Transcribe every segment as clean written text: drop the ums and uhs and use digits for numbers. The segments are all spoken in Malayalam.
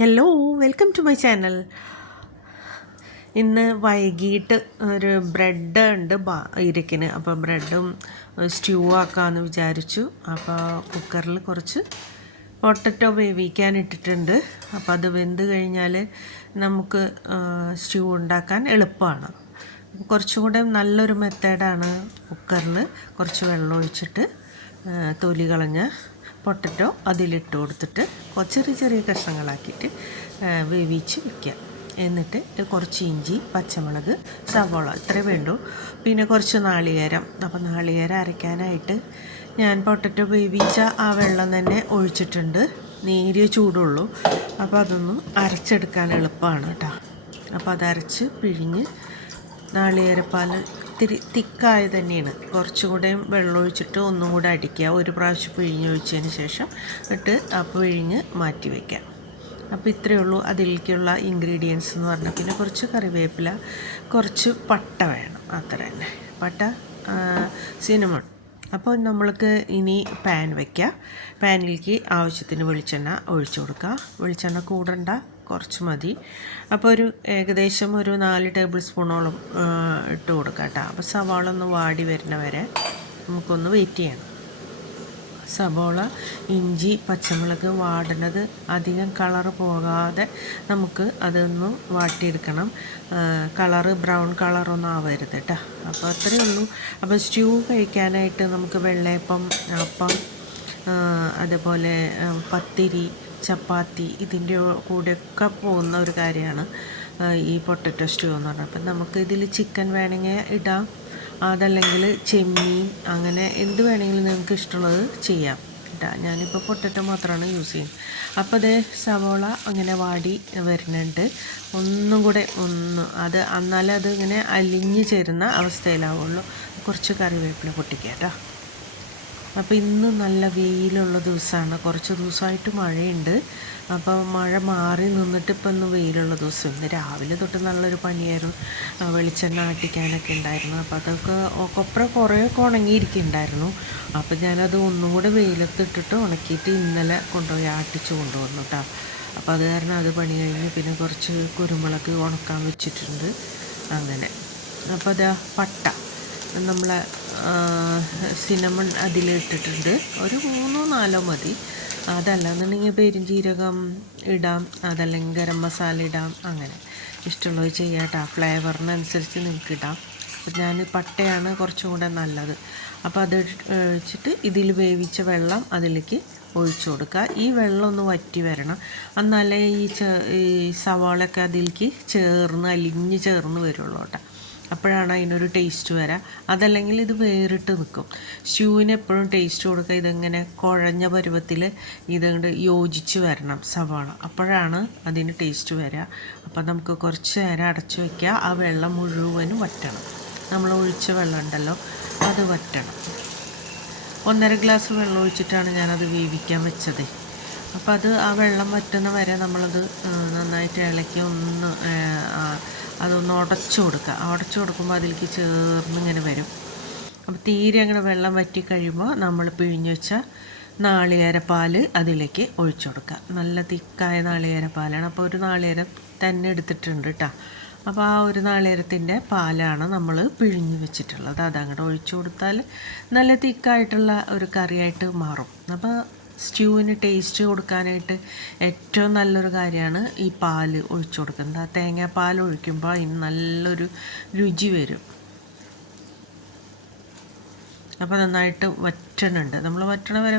Hello, welcome to my channel. ഇന്ന് വൈകിട്ട് ഒരു ബ്രെഡ് ഉണ്ട് ഇരിക്കിന്. അപ്പോൾ ബ്രെഡും സ്റ്റ്യൂ ആക്കാമെന്ന് വിചാരിച്ചു. അപ്പോൾ കുക്കറിൽ കുറച്ച് പൊട്ടറ്റോ വേവിക്കാൻ ഇട്ടിട്ടുണ്ട്. അപ്പോൾ അത് വെന്ത് കഴിഞ്ഞാൽ നമുക്ക് സ്റ്റ്യൂ ഉണ്ടാക്കാൻ എളുപ്പമാണ്. കുറച്ചുകൂടെ നല്ലൊരു മെത്തേഡാണ്. കുക്കറിൽ കുറച്ച് വെള്ളം ഒഴിച്ചിട്ട് തൊലി കളഞ്ഞ പൊട്ടറ്റോ അതിലിട്ട് കൊടുത്തിട്ട് ചെറിയ ചെറിയ കഷ്ണങ്ങളാക്കിയിട്ട് വേവിച്ച് വയ്ക്കുക. എന്നിട്ട് കുറച്ച് ഇഞ്ചി, പച്ചമുളക്, സവോള ഇത്രേ വേണ്ടൂ. പിന്നെ കുറച്ച് നാളികേരം. അപ്പോൾ നാളികേരം അരയ്ക്കാനായിട്ട് ഞാൻ പൊട്ടറ്റോ വേവിച്ച ആ വെള്ളം തന്നെ ഒഴിച്ചിട്ടുണ്ട്. നേരിയ ചൂടുള്ളൂ. അപ്പോൾ അതൊന്നും അരച്ചെടുക്കാൻ എളുപ്പമാണ് കേട്ടോ. അപ്പോൾ അതരച്ച് പിഴിഞ്ഞ് നാളികേരപ്പാൽ ഇത്തിരി തിക്കായ തന്നെയാണ്. കുറച്ചുകൂടെയും വെള്ളമൊഴിച്ചിട്ട് ഒന്നും കൂടെ അടിക്കുക. ഒരു പ്രാവശ്യം പിഴിഞ്ഞൊഴിച്ചതിന് ശേഷം ഇട്ട് ആ പിഴിഞ്ഞ് മാറ്റി വയ്ക്കാം. അപ്പോൾ ഇത്രയേ ഉള്ളൂ അതിലേക്കുള്ള ഇൻഗ്രീഡിയൻസ് എന്ന് പറഞ്ഞാൽ. പിന്നെ കുറച്ച് കറിവേപ്പില, കുറച്ച് പട്ട വേണം, അത്ര തന്നെ. പട്ട, സിനമൺ. അപ്പോൾ നമ്മൾക്ക് ഇനി പാൻ വയ്ക്കുക. പാനിലേക്ക് ആവശ്യത്തിന് വെളിച്ചെണ്ണ ഒഴിച്ചു കൊടുക്കുക. വെളിച്ചെണ്ണ കൂടണ്ട, കുറച്ച് മതി. അപ്പോൾ ഏകദേശം ഒരു 4 ടേബിൾ സ്പൂണോളം ഇട്ട് കൊടുക്കാം കേട്ടോ. അപ്പോൾ സവാള ഒന്ന് വാടി വരുന്ന വരെ നമുക്കൊന്ന് വെയിറ്റ് ചെയ്യണം. സവാള, ഇഞ്ചി, പച്ചമുളക് വാടുന്നത് അധികം കളറ് പോകാതെ നമുക്ക് അതൊന്ന് വാട്ടിയെടുക്കണം. കളറ് ബ്രൗൺ കളറൊന്നും ആവരുത് കേട്ടോ. അപ്പോൾ അത്രയേ ഉള്ളൂ. അപ്പോൾ സ്റ്റ്യൂ കഴിക്കാനായിട്ട് നമുക്ക് വെള്ളയപ്പം, അപ്പം, അതുപോലെ പത്തിരി, ചപ്പാത്തി ഇതിൻ്റെ കൂടെയൊക്കെ പോകുന്ന ഒരു കാര്യമാണ് ഈ പൊട്ടറ്റോ സ്റ്റ്യൂ എന്ന് പറഞ്ഞാൽ. അപ്പം നമുക്ക് ഇതിൽ ചിക്കൻ വേണമെങ്കിൽ ഇടാം, അതല്ലെങ്കിൽ ചെമ്മീൻ, അങ്ങനെ എന്ത് വേണമെങ്കിലും നിങ്ങൾക്ക് ഇഷ്ടമുള്ളത് ചെയ്യാം കേട്ടോ. ഞാനിപ്പോൾ പൊട്ടറ്റോ മാത്രമാണ് യൂസ് ചെയ്യുന്നത്. അപ്പോൾ അതേ സവോള അങ്ങനെ വാടി വരുന്നുണ്ട്. ഒന്നും കൂടെ എന്നാലേ അത് ഇങ്ങനെ അലിഞ്ഞ് ചേരുന്ന അവസ്ഥയിലാവുള്ളൂ. കുറച്ച് കറിവേപ്പില പൊട്ടിക്കുക കേട്ടോ. അപ്പോൾ ഇന്ന് നല്ല വെയിലുള്ള ദിവസമാണ്. കുറച്ച് ദിവസമായിട്ട് മഴയുണ്ട്. അപ്പോൾ മഴ മാറി നിന്നിട്ട് ഇപ്പം ഇന്ന് വെയിലുള്ള ദിവസം. ഇന്ന് രാവിലെ തൊട്ട് നല്ലൊരു പണിയായിരുന്നു. വെളിച്ചെണ്ണ ആട്ടിക്കാനൊക്കെ ഉണ്ടായിരുന്നു. അപ്പോൾ അതൊക്കെ കുറേയൊക്കെ ഉണങ്ങിയിരിക്കുന്നുണ്ടായിരുന്നു. അപ്പോൾ ഞാനത് ഒന്നും കൂടെ വെയിലത്തിട്ടിട്ട് ഉണക്കിയിട്ട് ഇന്നലെ കൊണ്ടുപോയി ആട്ടിച്ച് കൊണ്ടുവന്നു കേട്ടോ. അപ്പോൾ അത് കാരണം അത് പണി കഴിഞ്ഞ് പിന്നെ കുറച്ച് കുരുമുളക് ഉണക്കാൻ വെച്ചിട്ടുണ്ട് അങ്ങനെ. അപ്പോൾ അതാ പട്ട, നമ്മളെ സിനമൺ അതിലിട്ടിട്ടുണ്ട്. ഒരു 3-4 മതി. അതല്ലാന്നുണ്ടെങ്കിൽ പെരുംജീരകം ഇടാം, അതല്ലെങ്കിൽ ഗരം മസാല ഇടാം. അങ്ങനെ ഇഷ്ടമുള്ളത് ചെയ്യാം കേട്ടോ. ഫ്ലേവറിനനുസരിച്ച് നിങ്ങൾക്ക് ഇടാം. അപ്പോൾ ഞാൻ പട്ടയാണ് കുറച്ചും കൂടെ നല്ലത്. അപ്പോൾ അത് ഒഴിച്ചിട്ട് ഇതിൽ വേവിച്ച വെള്ളം അതിലേക്ക് ഒഴിച്ചു കൊടുക്കുക. ഈ വെള്ളം ഒന്ന് വറ്റി വരണം. എന്നാലേ ഈ സവാളയൊക്കെ അതിലേക്ക് അലിഞ്ഞ് ചേർന്ന് വരുള്ളൂ കേട്ടോ. അപ്പോഴാണ് അതിനൊരു ടേസ്റ്റ് വരാം. അതല്ലെങ്കിൽ ഇത് വേറിട്ട് നിൽക്കും. സ്റ്റ്യൂവിന് എപ്പോഴും ടേസ്റ്റ് കൊടുക്കുക. ഇതെങ്ങനെ കുഴഞ്ഞ പരുവത്തിൽ ഇതുകൊണ്ട് യോജിച്ച് വരണം സവാള. അപ്പോഴാണ് അതിന് ടേസ്റ്റ് വരിക. അപ്പോൾ നമുക്ക് കുറച്ച് നേരം അടച്ചു വയ്ക്കുക. ആ വെള്ളം മുഴുവനും വറ്റണം. നമ്മൾ ഒഴിച്ച വെള്ളം ഉണ്ടല്ലോ അത് വറ്റണം. 1.5 ഗ്ലാസ് വെള്ളം ഒഴിച്ചിട്ടാണ് ഞാനത് വേവിക്കാൻ വെച്ചത്. അപ്പോൾ ആ വെള്ളം വറ്റുന്ന വരെ നമ്മളത് നന്നായിട്ട് ഇളക്കി അതൊന്ന് ഉടച്ചു കൊടുക്കുക. ഉടച്ചു കൊടുക്കുമ്പോൾ അതിലേക്ക് ചേർന്നിങ്ങനെ വരും. അപ്പോൾ തീരെ അങ്ങനെ വെള്ളം വറ്റി കഴിയുമ്പോൾ നമ്മൾ പിഴിഞ്ഞ് വെച്ച നാളികേരപ്പാൽ അതിലേക്ക് ഒഴിച്ചു കൊടുക്കുക. നല്ല തിക്കായ നാളികേരപ്പാലാണ്. അപ്പോൾ ഒരു നാളികേരം തന്നെ എടുത്തിട്ടുണ്ട് കേട്ടോ. അപ്പോൾ ആ ഒരു നാളികേരത്തിൻ്റെ പാലാണ് നമ്മൾ പിഴിഞ്ഞ് വെച്ചിട്ടുള്ളത്. അതങ്ങോട്ട് ഒഴിച്ചു കൊടുത്താൽ നല്ല തിക്കായിട്ടുള്ള ഒരു കറിയായിട്ട് മാറും. അപ്പോൾ സ്റ്റ്യൂവിന് ടേസ്റ്റ് കൊടുക്കാനായിട്ട് ഏറ്റവും നല്ലൊരു കാര്യമാണ് ഈ പാൽ ഒഴിച്ചു കൊടുക്കുന്നത്. ആ തേങ്ങാപ്പാൽ ഒഴിക്കുമ്പോൾ അതിന് നല്ലൊരു രുചി വരും. അപ്പോൾ നന്നായിട്ട് വറ്റണുണ്ട്. നമ്മൾ വറ്റണ വരെ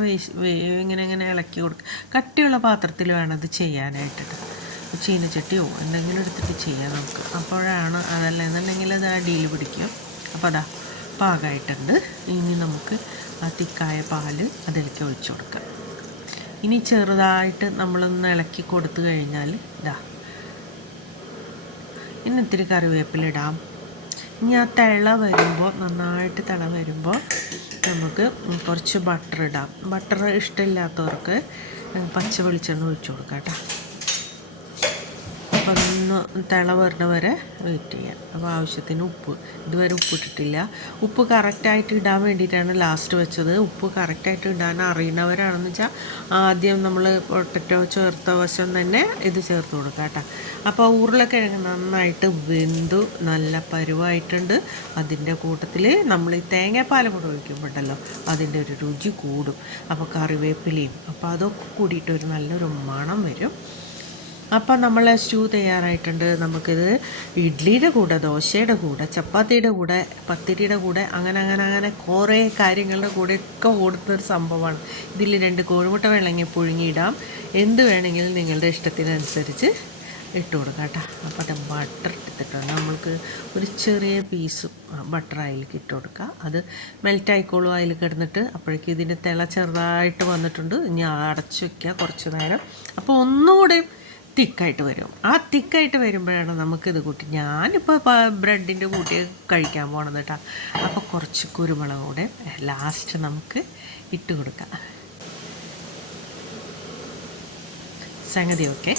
ഇങ്ങനെ ഇളക്കി കൊടുക്കുക. കട്ടിയുള്ള പാത്രത്തിൽ വേണം ഇത് ചെയ്യാനായിട്ട്. ചീനച്ചട്ടിയോ എന്തെങ്കിലും എടുത്തിട്ട് ചെയ്യാം നമുക്ക്. അപ്പോഴാണ് അതല്ല എന്നുണ്ടെങ്കിൽ അത് അടിയിൽ പിടിക്കും. അപ്പോൾ അതാ പാകമായിട്ടുണ്ട്. ഇനി നമുക്ക് ആ തിക്കായ പാൽ അതിലേക്ക് ഒഴിച്ചു കൊടുക്കാം. ഇനി ചെറുതായിട്ട് നമ്മളൊന്ന് ഇളക്കി കൊടുത്തു കഴിഞ്ഞാൽ ഇനി ഇത്തിരി കറിവേപ്പിലിടാം. ഇനി ആ നന്നായിട്ട് തിള വരുമ്പോൾ നമുക്ക് കുറച്ച് ബട്ടർ ഇടാം. ബട്ടർ ഇഷ്ടമില്ലാത്തവർക്ക് പച്ച വെളിച്ചെണ്ണ ഒഴിച്ചു കൊടുക്കാം കേട്ടോ. അപ്പോൾ ഒന്ന് തിള വരുന്ന വരെ വെയിറ്റ് ചെയ്യാം. അപ്പോൾ ആവശ്യത്തിന് ഉപ്പ്, ഇതുവരെ ഉപ്പിട്ടിട്ടില്ല. ഉപ്പ് കറക്റ്റായിട്ട് ഇടാൻ വേണ്ടിയിട്ടാണ് ലാസ്റ്റ് വെച്ചത്. ഉപ്പ് കറക്റ്റായിട്ട് ഇടാൻ അറിയുന്നവരാണെന്ന് വെച്ചാൽ ആദ്യം നമ്മൾ പൊട്ടറ്റോ ചേർത്ത വശം തന്നെ ഇത് ചേർത്ത് കൊടുക്കുക കേട്ടോ. അപ്പോൾ ഉരുളക്കിഴങ്ങ് നന്നായിട്ട് വെന്തു നല്ല പരുവായിട്ടുണ്ട്. അതിൻ്റെ കൂട്ടത്തിൽ നമ്മൾ ഈ തേങ്ങാപ്പാൽ കൂടെ ഒഴിക്കുമ്പോഴല്ലോ അതിൻ്റെ ഒരു രുചി കൂടും. അപ്പോൾ കറിവേപ്പിലയും അപ്പോൾ അതൊക്കെ കൂടിയിട്ട് ഒരു നല്ലൊരു മണം വരും. അപ്പം നമ്മൾ സ്റ്റൂ തയ്യാറായിട്ടുണ്ട്. നമുക്കിത് ഇഡ്ഡലിയുടെ കൂടെ, ദോശയുടെ കൂടെ, ചപ്പാത്തിയുടെ കൂടെ, പത്തിരിയുടെ കൂടെ, അങ്ങനെ കുറേ കാര്യങ്ങളുടെ കൂടെയൊക്കെ ഓടുന്നൊരു സംഭവമാണ്. ഇതിൽ 2 കോഴിമുട്ട വേണമെങ്കിൽ പുഴുങ്ങിയിടാം. എന്ത് വേണമെങ്കിലും നിങ്ങളുടെ ഇഷ്ടത്തിനനുസരിച്ച് ഇട്ട് കൊടുക്കാം കേട്ടോ. അപ്പോൾ അത് ബട്ടർ എടുത്തിട്ടുണ്ട്. നമ്മൾക്ക് ഒരു ചെറിയ പീസ് ബട്ടർ അതിലേക്ക് ഇട്ട് കൊടുക്കുക. അത് മെൽറ്റായിക്കോളും അതിൽ കിടന്നിട്ട്. അപ്പോഴേക്കും ഇതിൻ്റെ തിള ചെറുതായിട്ട് വന്നിട്ടുണ്ട്. ഇനി അടച്ച് വയ്ക്കുക കുറച്ച് നേരം. അപ്പോൾ ഒന്നുകൂടെ തിക്കായിട്ട് വരും. ആ തിക്കായിട്ട് വരുമ്പോഴാണ് നമുക്കിത് കൂട്ടി, ഞാനിപ്പോൾ ബ്രെഡിൻ്റെ കൂട്ടി കഴിക്കാൻ പോകണത് കേട്ടോ. അപ്പോൾ കുറച്ച് കുരുമുളക് കൂടെ ലാസ്റ്റ് നമുക്ക് ഇട്ട് കൊടുക്കാം. സംഗതി ഓക്കെ.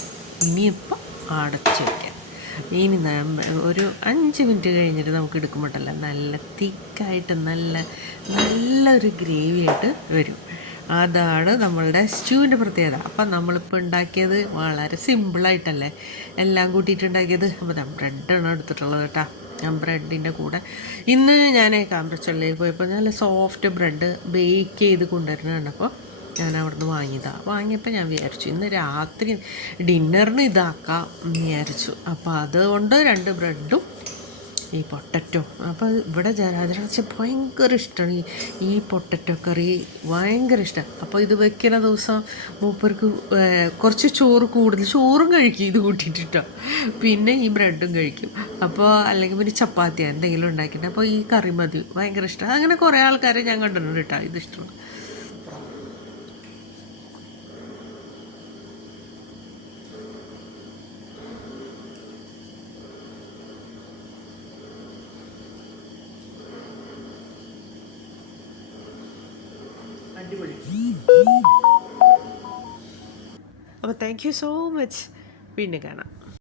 ഇനിയിപ്പോൾ അടച്ച് വയ്ക്കാം. ഇനി ഒരു 5 മിനിറ്റ് കഴിഞ്ഞിട്ട് നമുക്ക് എടുക്കുമ്പോഴല്ല നല്ല തിക്കായിട്ട് നല്ലൊരു ഗ്രേവി ആയിട്ട് വരും. അതാണ് നമ്മളുടെ സ്റ്റൂവിൻ്റെ പ്രത്യേകത. അപ്പം നമ്മളിപ്പോൾ ഉണ്ടാക്കിയത് വളരെ സിമ്പിളായിട്ടല്ലേ എല്ലാം കൂട്ടിയിട്ടുണ്ടാക്കിയത്. അപ്പോൾ ഞാൻ ബ്രെഡാണ് എടുത്തിട്ടുള്ളത് കേട്ടോ. ഞാൻ ബ്രെഡിൻ്റെ കൂടെ ഇന്ന് ഞാൻ കാമ്പ്രച്ചള്ളിയിൽ പോയപ്പോൾ നല്ല സോഫ്റ്റ് ബ്രെഡ് ബേക്ക് ചെയ്ത് കൊണ്ടുവരുന്നത് കണ്ടപ്പോൾ ഞാൻ അവിടുന്ന് വാങ്ങിയപ്പോൾ ഞാൻ വിചാരിച്ചു ഇന്ന് രാത്രി ഡിന്നറിന് ഇതാക്കാം എന്ന് വിചാരിച്ചു. അപ്പോൾ അതുകൊണ്ട് 2 ബ്രെഡും ഈ പൊട്ടറ്റോ. അപ്പോൾ ഇവിടെ ജരാജന ഭയങ്കര ഇഷ്ടമാണ് ഈ പൊട്ടറ്റോ കറി, ഭയങ്കര ഇഷ്ടമാണ്. അപ്പോൾ ഇത് വെക്കുന്ന ദിവസം മൂപ്പർക്ക് കുറച്ച് ചോറും കഴിക്കും ഇത് കൂട്ടിയിട്ടോ. പിന്നെ ഈ ബ്രെഡും കഴിക്കും. അപ്പോൾ അല്ലെങ്കിൽ പിന്നെ ചപ്പാത്തി എന്തെങ്കിലും ഉണ്ടാക്കിയിട്ട് അപ്പോൾ ഈ കറി മതി, ഭയങ്കര ഇഷ്ടമാണ്. അങ്ങനെ കുറേ ആൾക്കാരെ ഞാൻ കണ്ടിട്ടുണ്ട് കേട്ടോ ഇത് ഇഷ്ടമാണ്. അടിപൊളി. അപ്പോൾ താങ്ക് യു സോ മച്ച്. പിന്നെ കാണാം.